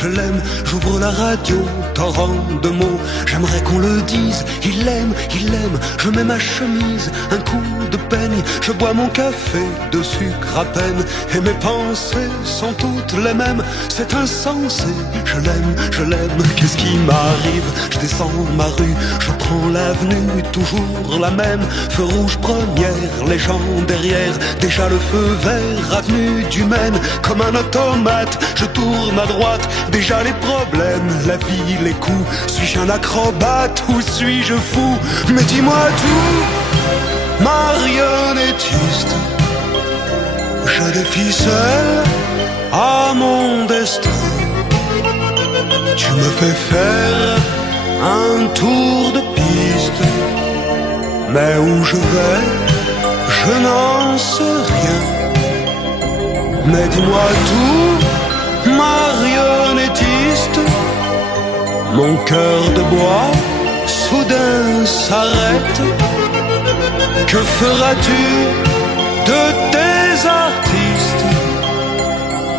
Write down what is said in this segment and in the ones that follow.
je l'aime, j'ouvre la radio, torrent de mots, j'aimerais qu'on le dise, il l'aime, je mets ma chemise, un coup de peigne, je bois mon café de sucre à peine, et mes pensées sont toutes les mêmes, c'est insensé, je l'aime, qu'est-ce qui m'arrive, je descends ma rue, je prends l'avenue, toujours la même, feu rouge première, les gens derrière, déjà le feu vert, avenue du Maine, comme un automate, je tourne à droite, déjà les problèmes, la vie, les coups, suis-je un acrobate ou suis-je fou? Mais dis-moi tout, marionnettiste, je défie seul à mon destin, tu me fais faire un tour de piste, mais où je vais, je n'en sais rien. Mais dis-moi tout, marionnettiste, mon cœur de bois soudain s'arrête. Que feras-tu de tes artistes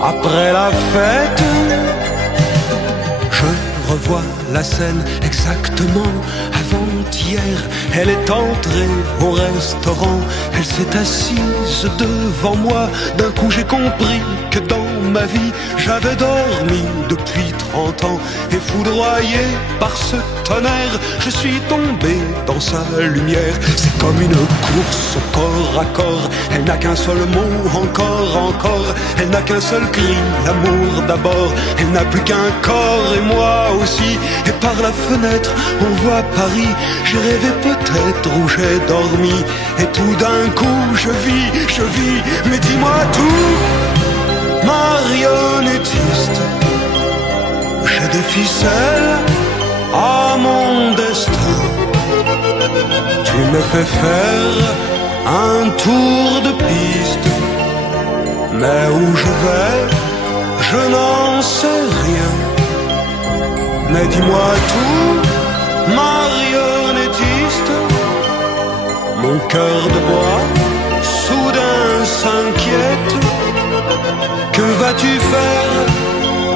après la fête? Je revois la scène exactement avant-hier. Elle est entrée au restaurant, elle s'est assise devant moi. D'un coup j'ai compris que dans ma vie j'avais dormi depuis 30 ans. Et foudroyé par ce tonnerre, je suis tombé dans sa lumière. C'est comme une course au corps à corps, elle n'a qu'un seul mot, encore. Elle n'a qu'un seul cri, l'amour d'abord. Elle n'a plus qu'un corps et moi aussi. Et par la fenêtre on voit Paris. J'ai rêvé peut-être où j'ai dormi. Et tout d'un coup je vis. Mais dis-moi tout, marionnettiste, j'ai des ficelles à mon destin. Tu me fais faire un tour de piste, mais où je vais, je n'en sais rien. Mais dis-moi tout, marionnettiste, mon cœur de bois soudain s'inquiète. Que vas-tu faire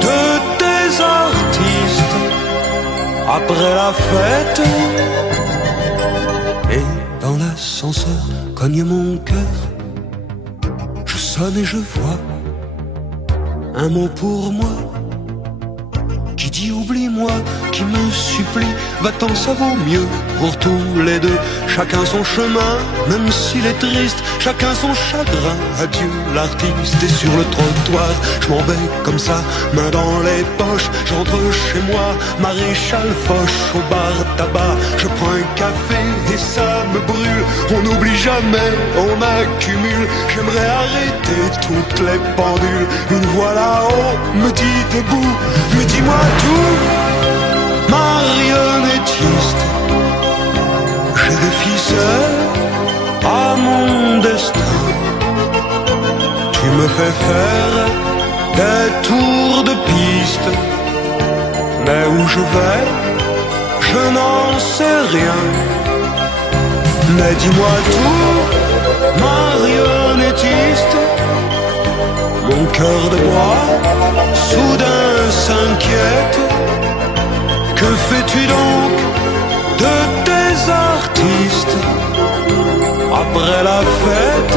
de tes artistes après la fête? Et dans l'ascenseur cogne mon cœur, je sonne et je vois un mot pour moi qui dit oublie-moi, qui me supplie, va-t'en, ça vaut mieux pour tous les deux. Chacun son chemin, même s'il est triste, chacun son chagrin, adieu l'artiste. Et sur le trottoir, je m'en vais comme ça, main dans les poches, j'entre chez moi, maréchal Foch au bar tabac. Je prends un café et ça me brûle, on n'oublie jamais, on accumule. J'aimerais arrêter toutes les pendules, une voix là-haut me dit debout. Mais dis-moi tout, marionnettiste, j'ai des ficelles à mon destin. Tu me fais faire des tours de piste, mais où je vais, je n'en sais rien. Mais dis-moi tout, marionnettiste, mon cœur de bois soudain s'inquiète. Que fais-tu donc de tes artistes après la fête?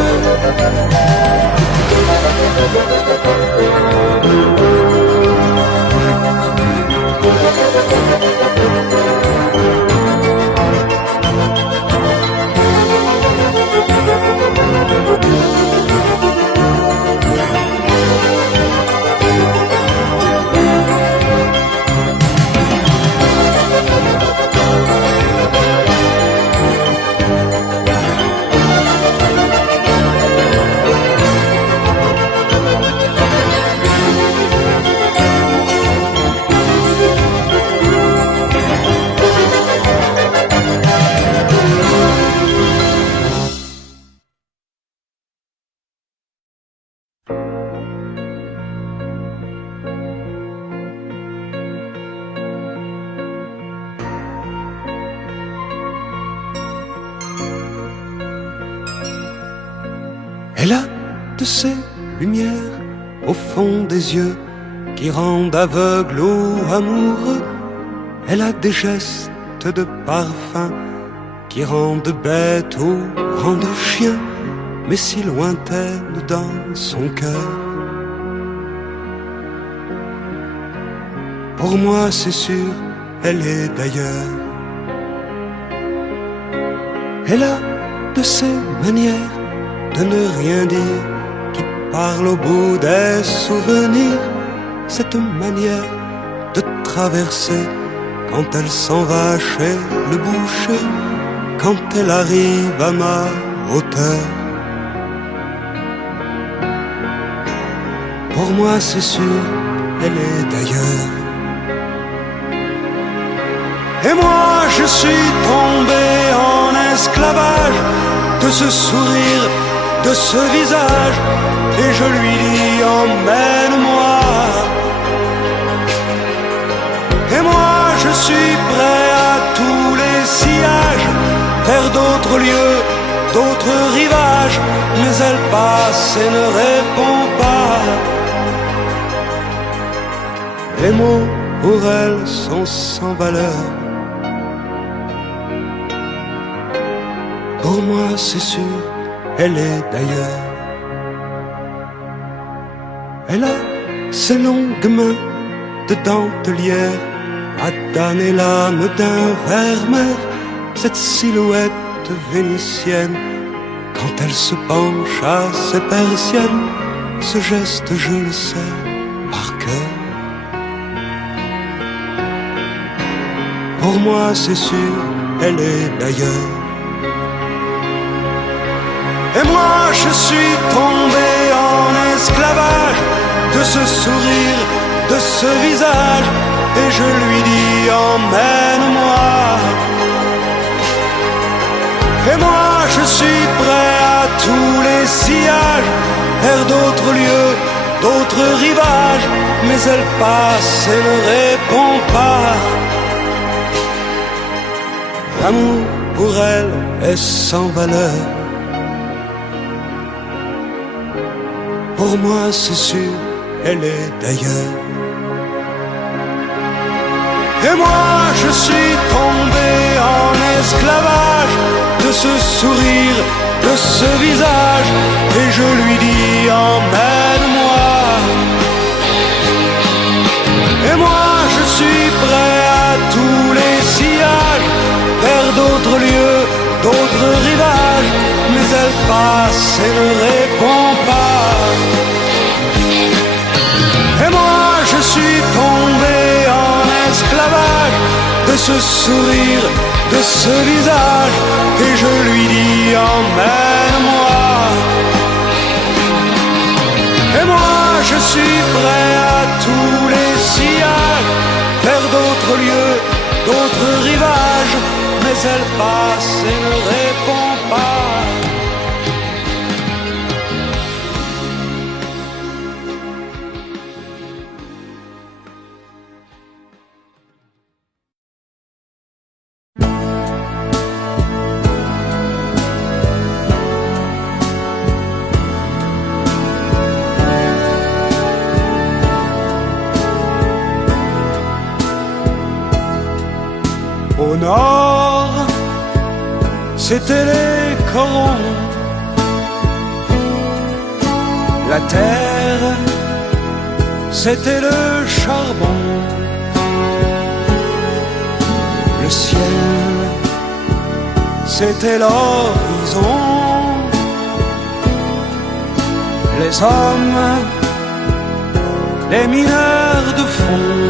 Elle a de ces lumières au fond des yeux qui rendent aveugle ou amoureux. Elle a des gestes de parfum qui rendent bête ou rendent chien, mais si lointaine dans son cœur. Pour moi c'est sûr, elle est d'ailleurs. Elle a de ces manières de ne rien dire, qui parle au bout des souvenirs, cette manière de traverser quand elle s'en va chez le boucher, quand elle arrive à ma hauteur. Pour moi c'est sûr, elle est d'ailleurs. Et moi je suis tombé en esclavage de ce sourire, de ce visage, et je lui dis emmène-moi. Et moi je suis prêt à tous les sillages, vers d'autres lieux, d'autres rivages, mais elle passe et ne répond pas. Les mots pour elle sont sans valeur. Pour moi c'est sûr, elle est d'ailleurs. Elle a ses longues mains de dentelière à damner l'âme d'un vermeer, cette silhouette vénitienne quand elle se penche à ses persiennes, ce geste je le sais par cœur. Pour moi c'est sûr, elle est d'ailleurs. Et moi je suis tombé en esclavage de ce sourire, de ce visage, et je lui dis emmène-moi. Et moi je suis prêt à tous les sillages, vers d'autres lieux, d'autres rivages, mais elle passe et ne répond pas. L'amour pour elle est sans valeur. Pour moi c'est sûr, elle est d'ailleurs. Et moi je suis tombé en esclavage de ce sourire, de ce visage, et je lui dis emmène-moi. Et moi je suis prêt à tous les sillages, vers d'autres lieux, d'autres rivages, mais elle passe et ne répond pas. Et moi je suis tombé en esclavage de ce sourire, de ce visage, et je lui dis emmène-moi. Et moi je suis prêt à tous les sillages, vers d'autres lieux, d'autres rivages, mais elle passe et ne répond pas. Au nord, c'était les corons. La terre, c'était le charbon. Le ciel, c'était l'horizon. Les hommes, les mineurs de fond.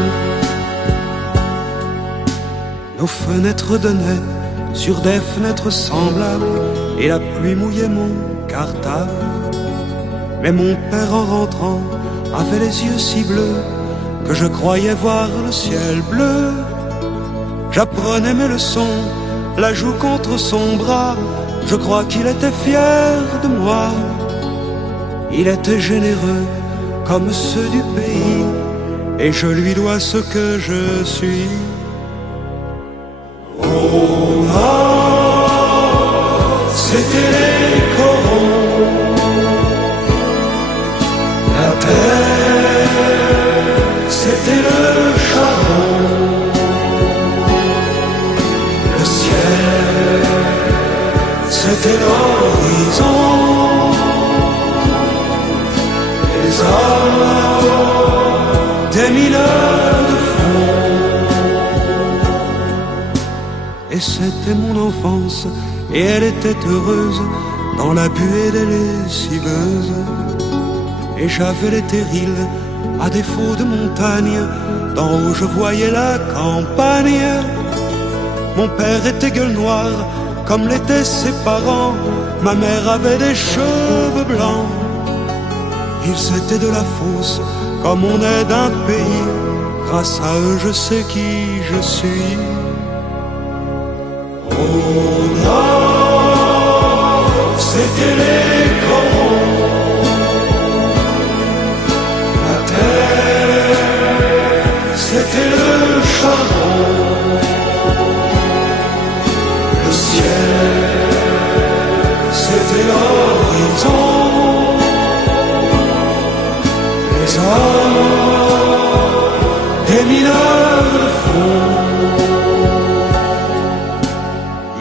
Nos fenêtres donnaient sur des fenêtres semblables, et la pluie mouillait mon cartable. Mais mon père en rentrant avait les yeux si bleus que je croyais voir le ciel bleu. J'apprenais mes leçons, la joue contre son bras. Je crois qu'il était fier de moi. Il était généreux comme ceux du pays, et je lui dois ce que je suis. Au nord, c'était les corons. La terre, c'était l'horizon. Les hommes des mineurs de fond. Et c'était mon enfance, et elle était heureuse dans la buée des lessiveuses. Et j'avais les terrils, à défaut de montagne, d'en haut je voyais la campagne. Mon père était gueule noire, comme l'étaient ses parents. Ma mère avait des cheveux blancs. Ils étaient de la fosse, comme on est d'un pays. Grâce à eux je sais qui je suis. Oh non, c'était les corons. La terre, c'était le charbon. Le ciel, c'était l'horizon. Les hommes, des mineurs de fond.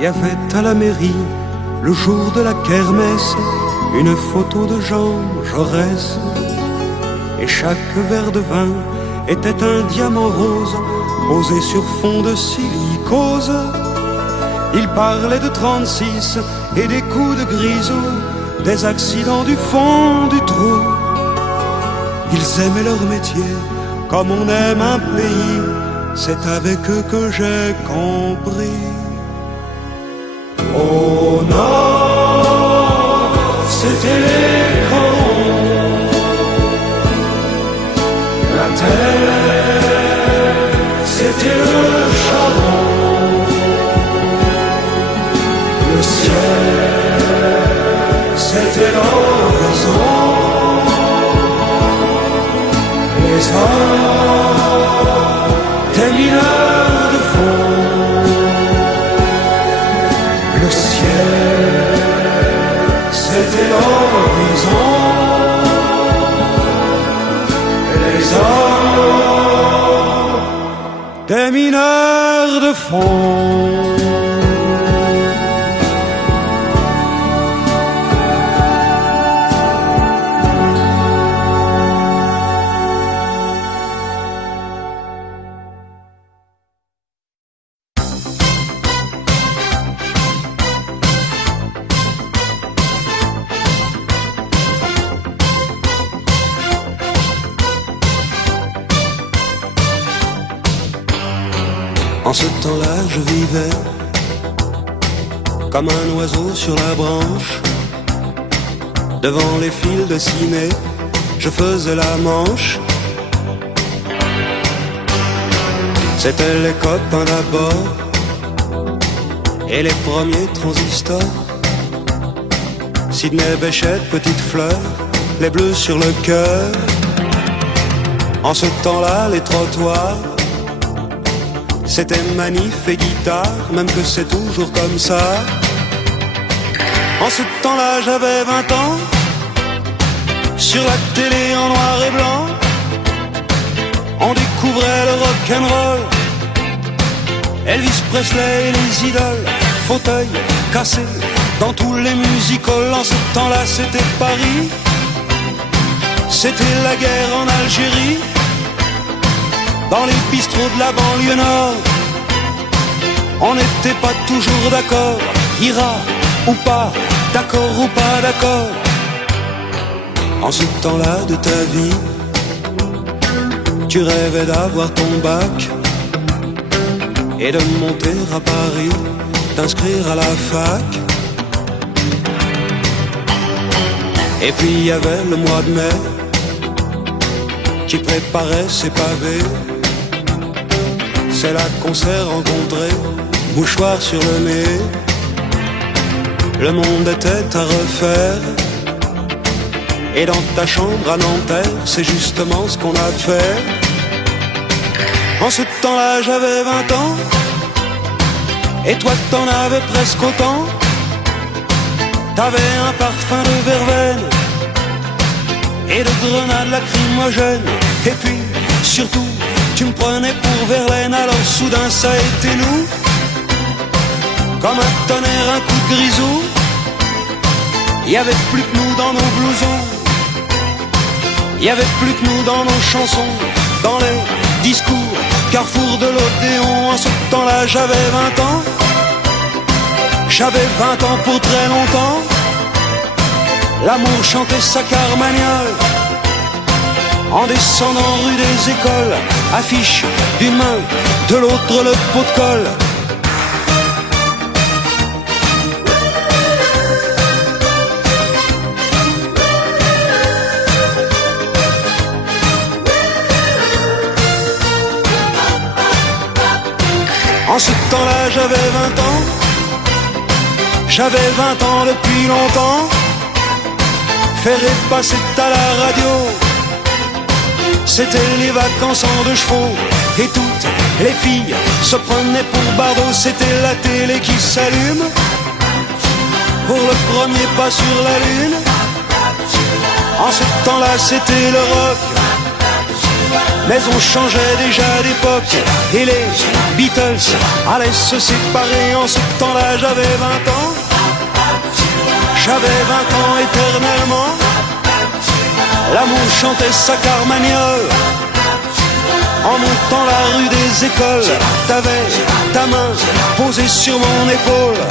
Il y avait à la mairie, le jour de la kermesse, une photo de Jean Jaurès. Et chaque verre de vin était un diamant rose posé sur fond de silicose. Il parlait de 36 et des coups de grisou, des accidents du fond du trou. Ils aimaient leur métier comme on aime un pays. C'est avec eux que j'ai compris. Oh non, c'était les corons. La terre, c'était le charbon. Le ciel, c'était l'horizon. Les hommes, des mineurs de fond. Le ciel, c'était l'horizon. Les hommes, des mineurs de fond. En ce temps-là, je vivais comme un oiseau sur la branche. Devant les fils de ciné, je faisais la manche. C'était les copains d'abord et les premiers transistors. Sidney Bechet, Petite Fleur, les bleus sur le cœur. En ce temps-là, les trottoirs, c'était manif et guitare, même que c'est toujours comme ça. En ce temps-là, j'avais 20 ans. Sur la télé en noir et blanc, on découvrait le rock'n'roll, Elvis Presley et les idoles, fauteuils cassés dans tous les musicals. En ce temps-là, c'était Paris, c'était la guerre en Algérie. Dans les bistrots de la banlieue nord, on n'était pas toujours d'accord. Ira ou pas, d'accord ou pas d'accord. En ce temps-là de ta vie, tu rêvais d'avoir ton bac et de monter à Paris, t'inscrire à la fac. Et puis il y avait le mois de mai qui préparait ses pavés. C'est là qu'on s'est rencontrés, mouchoir sur le nez. Le monde était à refaire, et dans ta chambre à Nanterre, c'est justement ce qu'on a fait. En ce temps-là, j'avais 20 ans, et toi t'en avais presque autant. T'avais un parfum de verveine et de grenades lacrymogènes. Et puis, surtout, tu me prenais pour Verlaine. Alors soudain ça a été nous, comme un tonnerre, un coup de grisou. y avait plus que nous dans nos blousons, y avait plus que nous dans nos chansons, dans les discours, carrefour de l'Odéon. En ce temps-là j'avais 20 ans, j'avais 20 ans pour très longtemps. L'amour chantait sa carmagnole en descendant rue des Écoles, affiche d'une main, de l'autre le pot de colle. En ce temps-là j'avais 20 ans, j'avais 20 ans depuis longtemps. Ferré passait à la radio, c'était les vacances en 2 chevaux. Et toutes les filles se prenaient pour Bardot. C'était la télé qui s'allume pour le premier pas sur la lune. En ce temps-là c'était le rock, mais on changeait déjà d'époque. Et les Beatles allaient se séparer. En ce temps-là j'avais 20 ans, j'avais 20 ans éternellement. L'amour chantait sa carmagnole en montant la rue des Écoles. T'avais ta main posée sur mon épaule.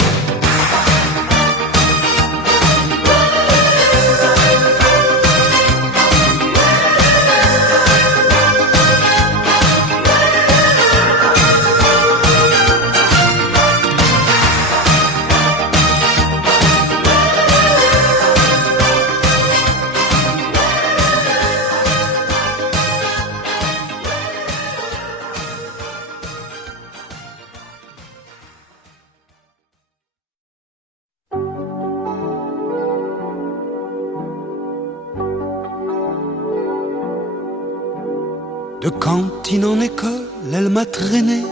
De cantine en école, elle m'a traîné,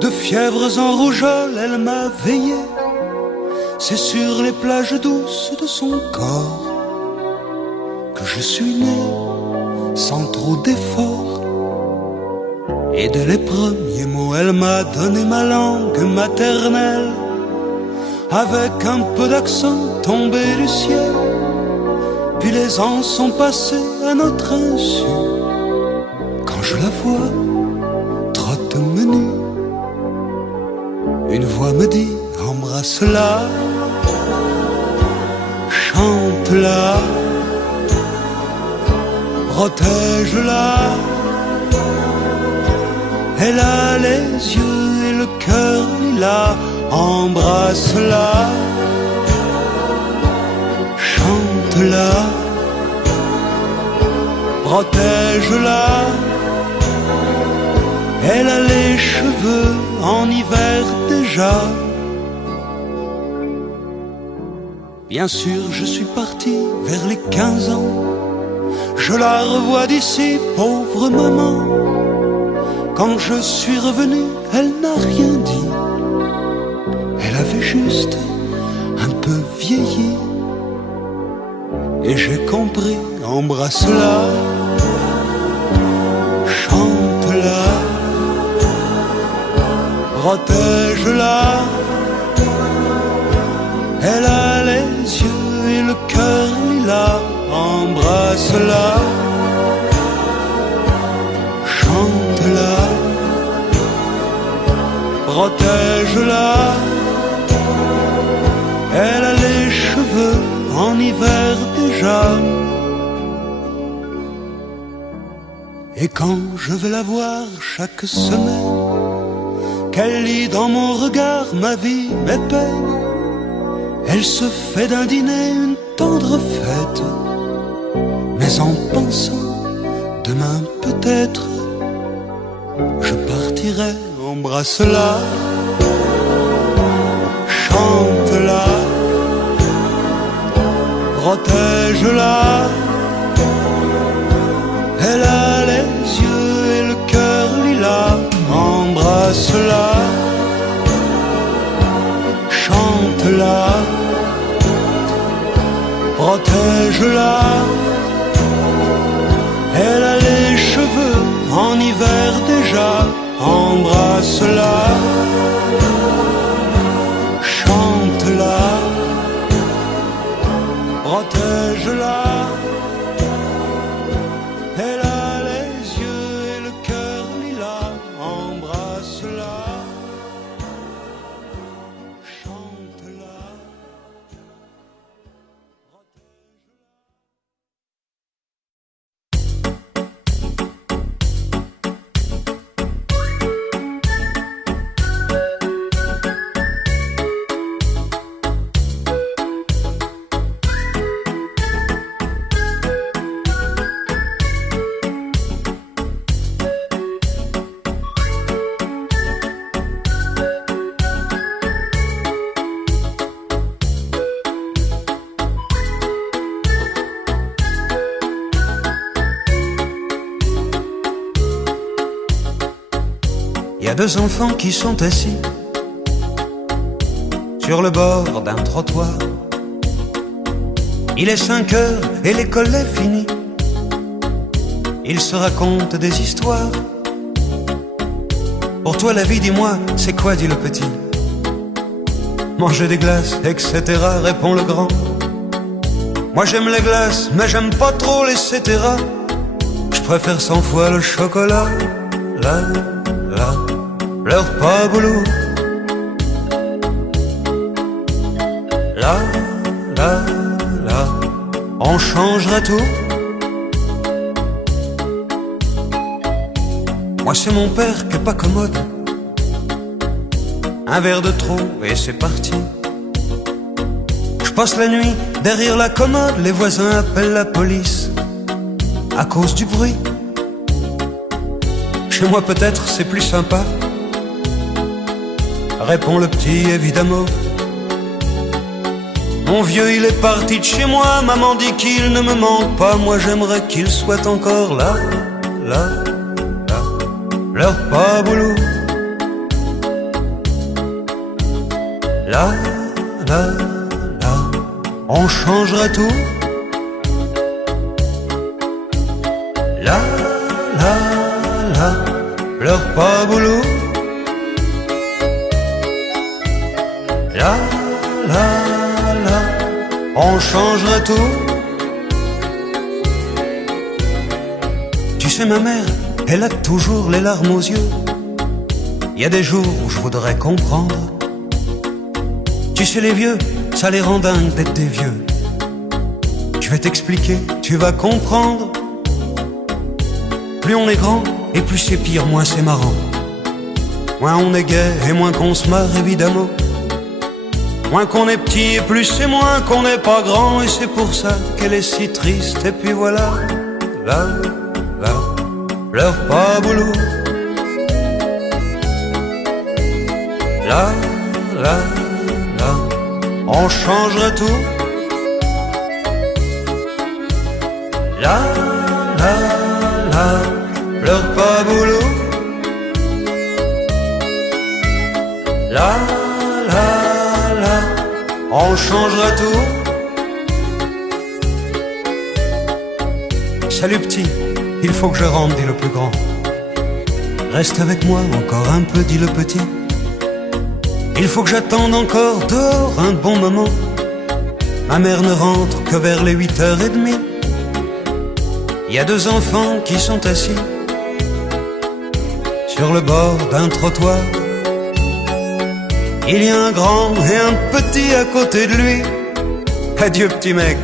de fièvres en rougeole, elle m'a veillé. C'est sur les plages douces de son corps que je suis né, sans trop d'efforts. Et dès les premiers mots, elle m'a donné ma langue maternelle, avec un peu d'accent tombé du ciel. Puis les ans sont passés à notre insu. Quand je la vois, trotte menu, une voix me dit embrasse-la, chante-la, protège-la. Elle a les yeux et le cœur lilas, embrasse-la, chante-la, protège-la. Elle a les cheveux en hiver déjà. Bien sûr, je suis parti vers les 15 ans. Je la revois d'ici, pauvre maman. Quand je suis revenu, elle n'a rien dit. Elle avait juste un peu vieilli. Et j'ai compris, embrasse-la, chante-la, protège-la. Elle a les yeux et le cœur lilas, embrasse-la, chante-la, protège-la. Elle a les cheveux en hiver déjà. Et quand je vais la voir chaque semaine, qu'elle lit dans mon regard ma vie, mes peines, elle se fait d'un dîner une tendre fête. Mais en pensant, demain peut-être, je partirai, embrasse-la, chante-la, protège-la. Elle a les yeux et le cœur lilas, embrasse-la, chante-la, protège-la. Elle a les cheveux en hiver déjà, embrasse-la, chante-la, Il y a deux enfants qui sont assis sur le bord d'un trottoir. Il est 5 heures et l'école est finie. Ils se racontent des histoires. Pour toi la vie, dis-moi, c'est quoi, dit le petit. Manger des glaces, etc., répond le grand. Moi j'aime les glaces, mais j'aime pas trop les cetera. Je préfère 100 fois le chocolat. Là, là, pleure pas boulot. Là, là, là, on changera tout. Moi c'est mon père qui est pas commode. Un verre de trop et c'est parti. Je passe la nuit derrière la commode. Les voisins appellent la police à cause du bruit. Chez moi peut-être c'est plus sympa, répond le petit évidemment. Mon vieux il est parti de chez moi. Maman dit qu'il ne me manque pas. Moi j'aimerais qu'il soit encore là, là, là. Pleure pas boulot. Là, là, là, on changera tout. Là, là, là, pleure pas boulot. Là, là, là, on changera tout. Tu sais ma mère, elle a toujours les larmes aux yeux. Il y a des jours où je voudrais comprendre. Tu sais les vieux, ça les rend dingues d'être des vieux. Je vais t'expliquer, tu vas comprendre. Plus on est grand et plus c'est pire, moins c'est marrant. Moins on est gai et moins qu'on se marre évidemment. Moins qu'on est petit et plus c'est moins qu'on n'est pas grand. Et c'est pour ça qu'elle est si triste. Et puis voilà, là, là, pleure pas boulot. Là, là, là, on changera tout. Là, là, là, pleure pas boulot. Là, là, là, on changera tout. Salut petit, il faut que je rentre, dit le plus grand. Reste avec moi encore un peu, dit le petit. Il faut que j'attende encore dehors un bon moment. Ma mère ne rentre que vers les 8h30. Il y a deux enfants qui sont assis sur le bord d'un trottoir. Il y a un grand et un petit à côté de lui. Adieu petit mec,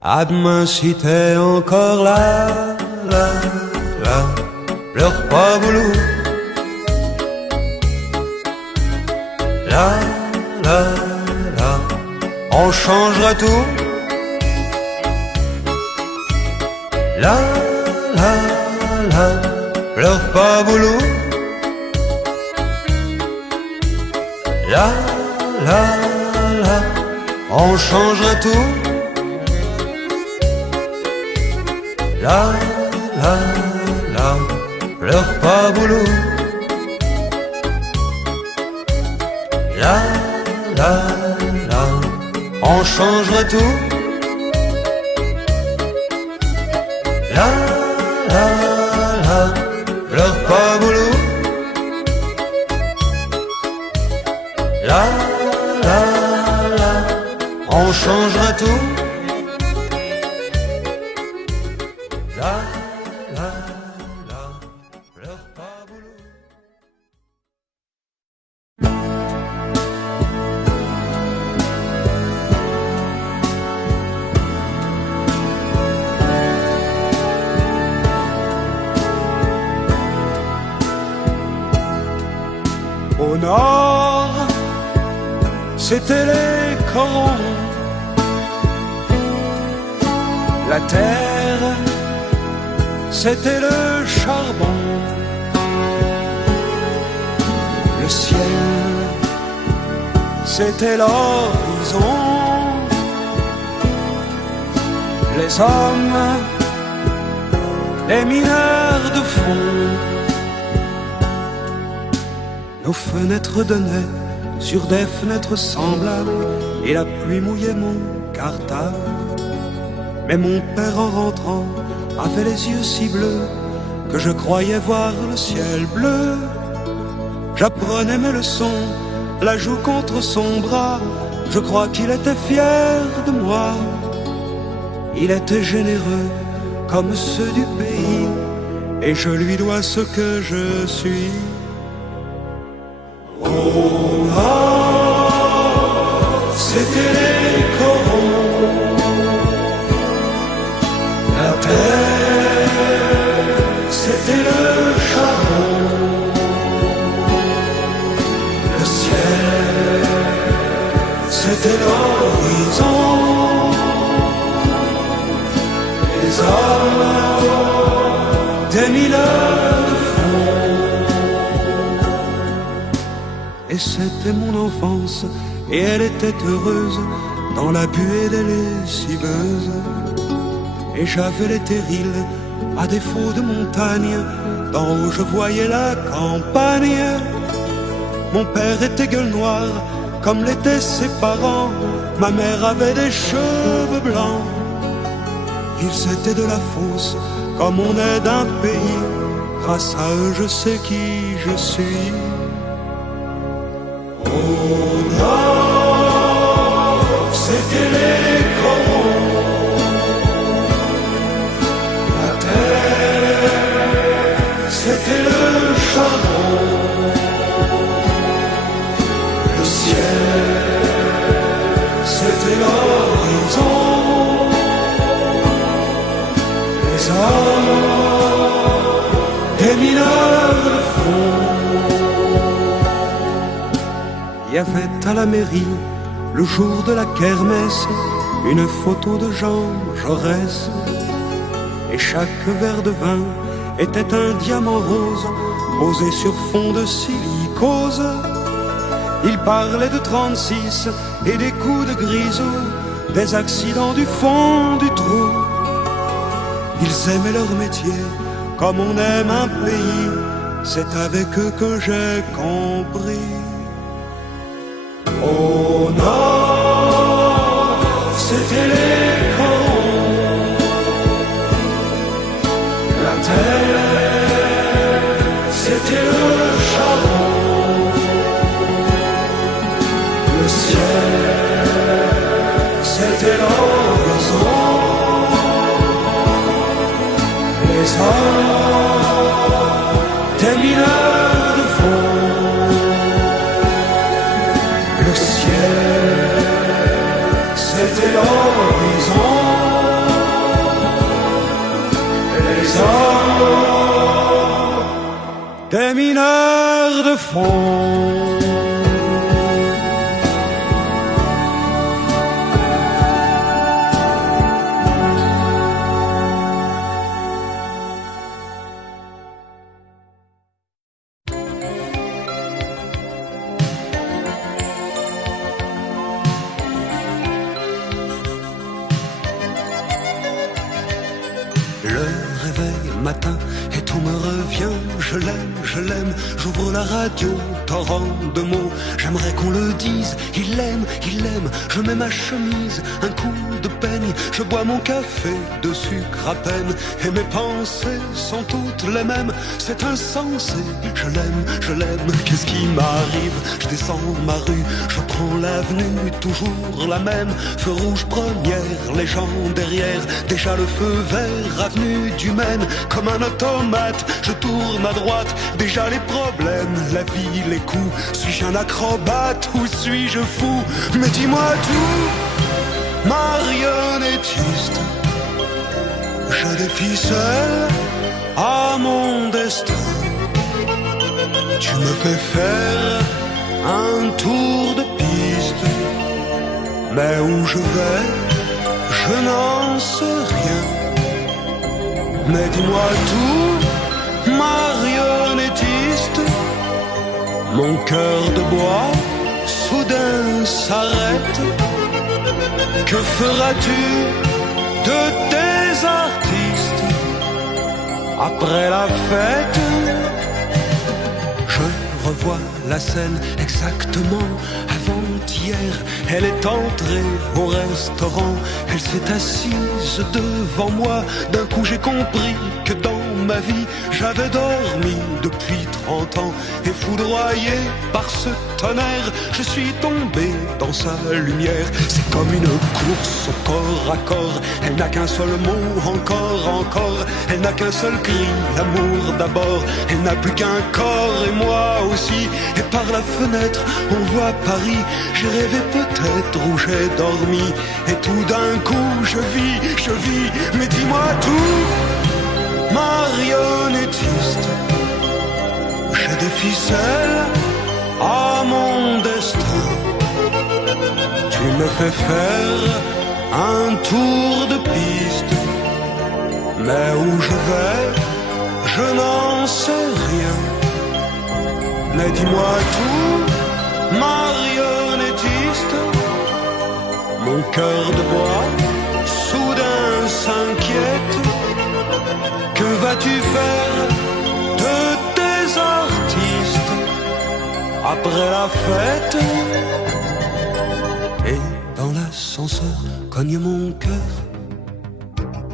à demain si t'es encore là, là, là, pleure pas boulot. Là, là, là, on changera tout. Là, là, là, pleure pas boulot. Là, là, là, on changera tout. Là, là, là, pleure pas boulot. Là, là, là, on changera tout. Là, là, là, pleure pas boulot. Là, là, là, on changera tout. Là, là, là, pleure pas boulot. Au nord, c'était les corons. La terre, c'était le charbon. Le ciel, c'était l'horizon. Les hommes, les mineurs de fond. Nos fenêtres donnaient sur des fenêtres semblables, et la pluie mouillait mon cartable. Mais mon père en rentrant avait les yeux si bleus que je croyais voir le ciel bleu. J'apprenais mes leçons, la joue contre son bras, je crois qu'il était fier de moi. Il était généreux comme ceux du pays, et je lui dois ce que je suis. Oh ah, c'était les corons, la terre, c'était le charbon, le ciel, c'était l'horizon, les hommes, des mineurs de fond. Et c'était mon enfance, et elle était heureuse dans la buée des lessiveuses. Et j'avais les terrils, à défaut de montagne, d'en haut je voyais la campagne. Mon père était gueule noire, comme l'étaient ses parents. Ma mère avait des cheveux blancs. Ils étaient de la fosse, comme on est d'un pays. Grâce à eux je sais qui je suis. Oh non, c'était les corons, la terre, c'était le charbon, le ciel, c'était l'horizon, les hommes, des mineurs de fond. Il y avait à la mairie, le jour de la kermesse, une photo de Jean Jaurès. Et chaque verre de vin était un diamant rose, posé sur fond de silicose. Il parlait de 36 et des coups de grisou, des accidents du fond du trou. Ils aimaient leur métier comme on aime un pays, c'est avec eux que j'ai compris. Oh non, c'était les corons, la terre, c'était le charbon, le ciel, c'était l'horizon, les hommes, des mineurs de fond. Le ciel, c'était l'horizon, les hommes, des mineurs de fond. Matin et tout me revient, je l'aime, j'ouvre la radio, torrent de mots, j'aimerais qu'on le dise, il l'aime, je mets ma chemise, un coup de peigne, je bois mon café de sucre à peine, et mes pensées sont toutes les mêmes, c'est insensé, je l'aime, qu'est-ce qui m'arrive, je descends ma rue, je prends l'avenue, toujours la même, feu rouge première, les gens derrière, déjà le feu vert, avenue du Maine, comme un automate, je tourne à droite, déjà les problèmes, la vie, les coups, suis-je un acrobate ou suis-je fou? Mais dis-moi tout, marionnettiste, je défie seul à mon destin. Tu me fais faire un tour de piste, mais où je vais, je n'en sais rien. Mais dis-moi tout, marionnettiste, mon cœur de bois soudain s'arrête. Que feras-tu de tes artistes après la fête? Je revois la scène exactement avant-hier. Elle est entrée au restaurant, elle s'est assise devant moi. D'un coup j'ai compris que dans ma vie j'avais dormi depuis 30 ans. Et foudroyé par ce tonnerre, je suis tombé dans sa lumière. C'est comme une course au corps à corps. Elle n'a qu'un seul mot, encore. Elle n'a qu'un seul cri, l'amour d'abord. Elle n'a plus qu'un corps et moi aussi. Et par la fenêtre on voit Paris. J'ai rêvé peut-être où j'ai dormi. Et tout d'un coup je vis. Mais dis-moi tout, marionnettiste. J'ai des ficelles à mon destin. Tu me fais faire un tour de piste, mais où je vais, je n'en sais rien. Mais dis-moi tout, marionnettiste. Mon cœur de bois soudain s'inquiète. Que vas-tu faire de tes artistes après la fête? Et dans l'ascenseur cogne mon cœur.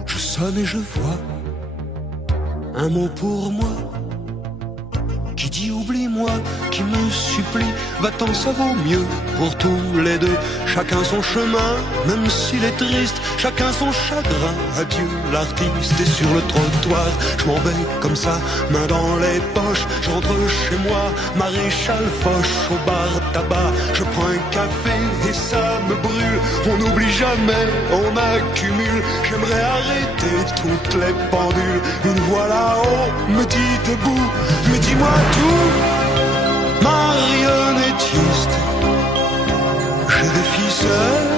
Je sonne et je vois un mot pour moi qui dit oublie-moi, qui me supplie. Va-t'en, ça vaut mieux pour tous les deux. Chacun son chemin, même s'il est triste. Chacun son chagrin, adieu l'artiste. Et sur le trottoir, je m'en vais comme ça, main dans les poches. Je rentre chez moi, maréchal Foch au bar tabac. Je prends un café et ça me brûle. On n'oublie jamais, on accumule. J'aimerais arrêter toutes les pendules. Une voix là-haut me dit debout. Mais dis-moi tout, marionnettiste. J'ai des ficelles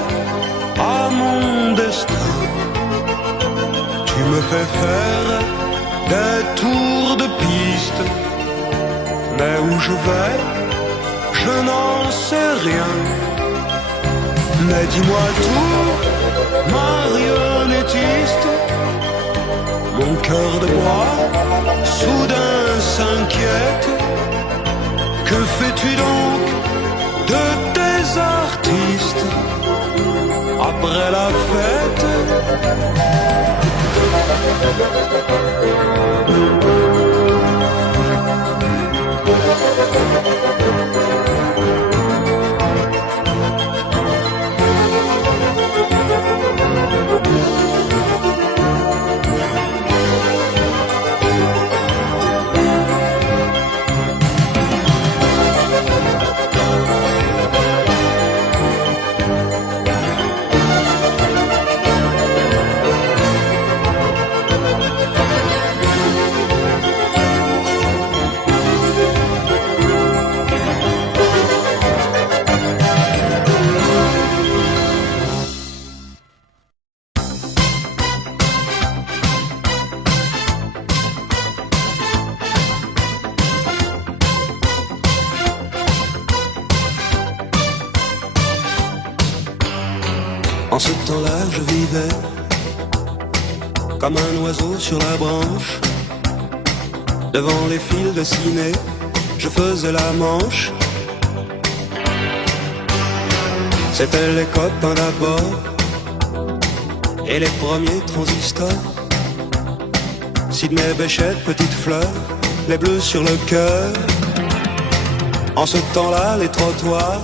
à mon destin. Tu me fais faire des tours de piste, mais où je vais, je n'en sais rien. Mais dis-moi tout, marionnettiste. Mon cœur de bois soudain s'inquiète. Que fais-tu donc de tes artistes après la fête? En ce temps-là, je vivais comme un oiseau sur la branche. Devant les fils de ciné, je faisais la manche. C'étaient les copains d'abord et les premiers transistors. Sidney Bechet, petite fleur, les bleus sur le cœur. En ce temps-là, les trottoirs,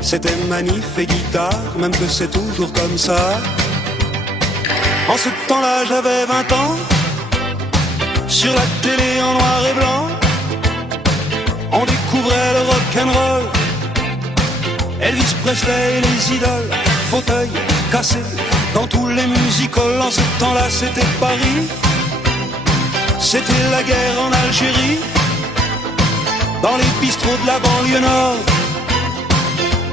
c'était manif et guitare, même que c'est toujours comme ça. En ce temps-là, j'avais 20 ans. Sur la télé en noir et blanc, on découvrait le rock'n'roll, Elvis Presley et les idoles. Fauteuil cassé dans tous les music-halls. En ce temps-là, c'était Paris. C'était la guerre en Algérie. Dans les bistrots de la banlieue nord,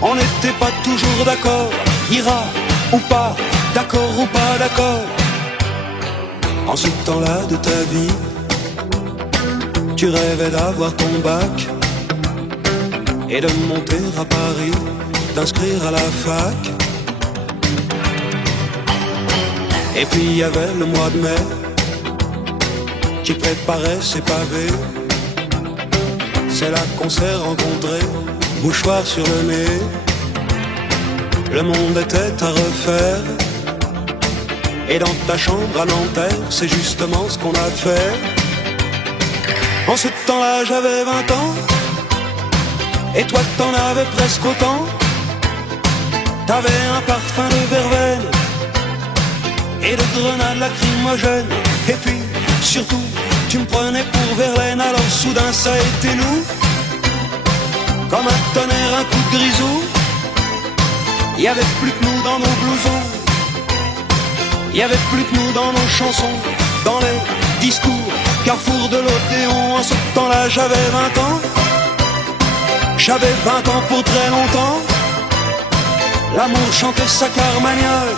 on n'était pas toujours d'accord. Ira ou pas, d'accord ou pas d'accord. En ce temps-là de ta vie, tu rêvais d'avoir ton bac et de monter à Paris, t'inscrire à la fac. Et puis il y avait le mois de mai qui préparait ses pavés. c'est là qu'on s'est rencontrés, mouchoir sur le nez. Le monde était à refaire, et dans ta chambre à Nanterre, c'est justement ce qu'on a fait. En ce temps-là, j'avais 20 ans, et toi t'en avais presque autant. T'avais un parfum de verveine et de grenades lacrymogènes. Et puis, surtout, tu me prenais pour Verlaine. Alors soudain ça a été nous, comme un tonnerre, un coup de grisou. Y avait plus que nous dans nos blousons, y avait plus que nous dans nos chansons, dans les discours, carrefour de l'Odéon. En ce temps-là j'avais 20 ans, j'avais 20 ans pour très longtemps. L'amour chantait sa carmagnole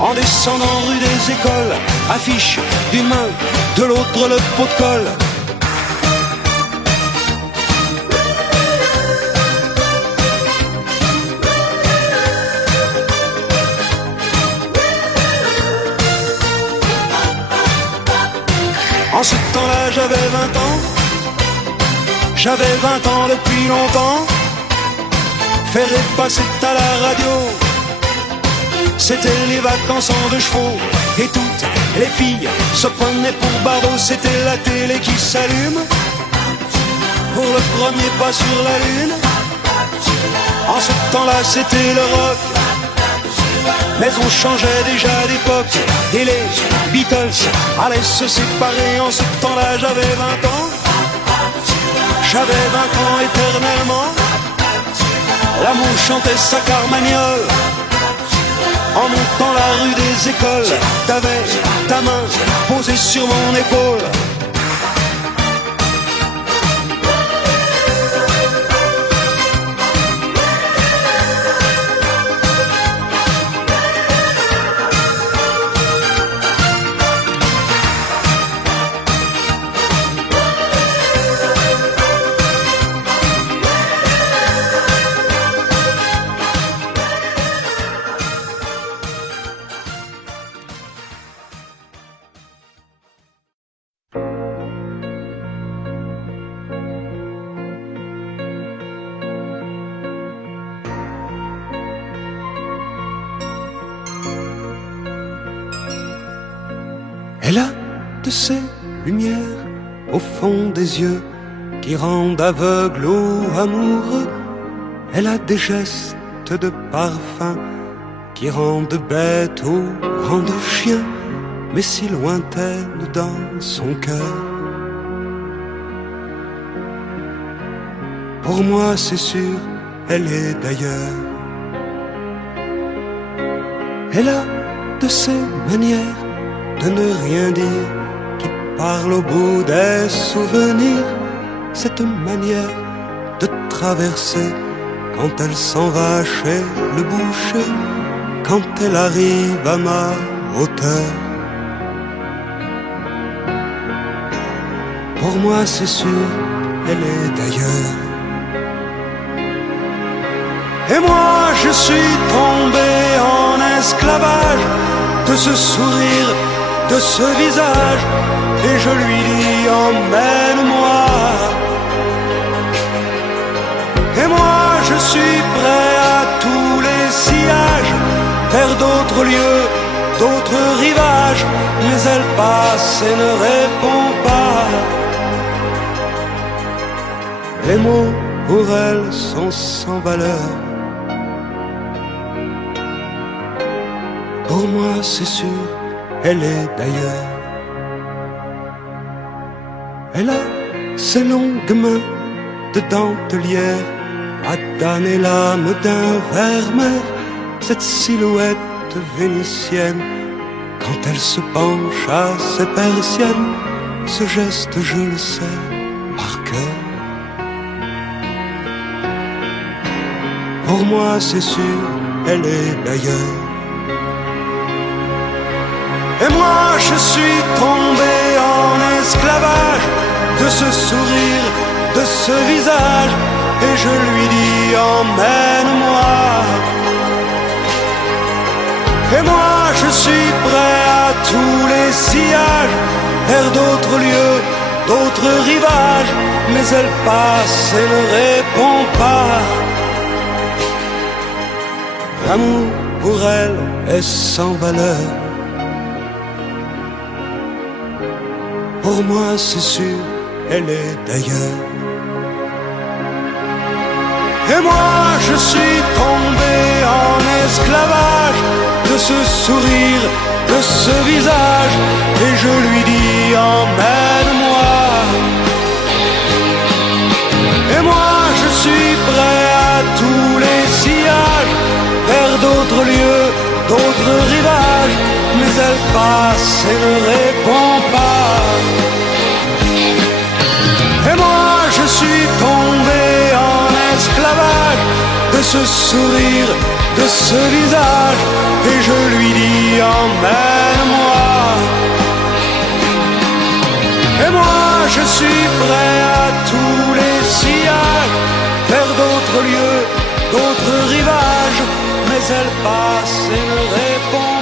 en descendant rue des Écoles, affiche d'une main, de l'autre le pot de colle. En ce temps-là j'avais 20 ans, j'avais 20 ans depuis longtemps. Faire passer à la radio, c'était les vacances en deux chevaux. Et toutes les filles se prenaient pour barreaux. C'était la télé qui s'allume pour le premier pas sur la lune. En ce temps-là c'était le rock, mais on changeait déjà d'époque. Et les Beatles allaient se séparer. En ce temps-là j'avais 20 ans, j'avais 20 ans éternellement. L'amour chantait sa carmagnole en montant la rue des Écoles. T'avais ta main posée sur mon épaule. Elle a de ces lumières au fond des yeux qui rendent aveugle ou amoureux. Elle a des gestes de parfum qui rendent bête ou rendent chien, mais si lointaine dans son cœur. Pour moi c'est sûr, elle est d'ailleurs. Elle a de ces manières de ne rien dire, qui parle au bout des souvenirs. Cette manière de traverser quand elle s'en va chez le boucher, quand elle arrive à ma hauteur. Pour moi c'est sûr, elle est d'ailleurs. Et moi je suis tombé en esclavage de ce sourire, de ce visage, et je lui dis emmène-moi. Et moi je suis prêt à tous les sillages, vers d'autres lieux, d'autres rivages, mais elle passe et ne répond pas. Les mots pour elle sont sans valeur. Pour moi c'est sûr, elle est d'ailleurs. Elle a ses longues mains de dentelière à damner l'âme d'un vermeer. Cette silhouette vénitienne, quand elle se penche à ses persiennes, ce geste je le sais par cœur. Pour moi c'est sûr, elle est d'ailleurs. Et moi je suis tombé en esclavage de ce sourire, de ce visage, et je lui dis emmène-moi. Et moi je suis prêt à tous les sillages, vers d'autres lieux, d'autres rivages, mais elle passe et ne répond pas. L'amour pour elle est sans valeur. Pour moi c'est sûr, elle est d'ailleurs. Et moi je suis tombé en esclavage de ce sourire, de ce visage, et je lui dis emmène-moi. Et moi je suis prêt à tous les sillages, vers d'autres lieux, d'autres rivages, mais elle passe et ne répond pas. Et moi je suis tombé en esclavage de ce sourire, de ce visage, et je lui dis emmène-moi. Et moi je suis prêt à tous les sillages, vers d'autres lieux, d'autres rivages, mais elle passe et ne répond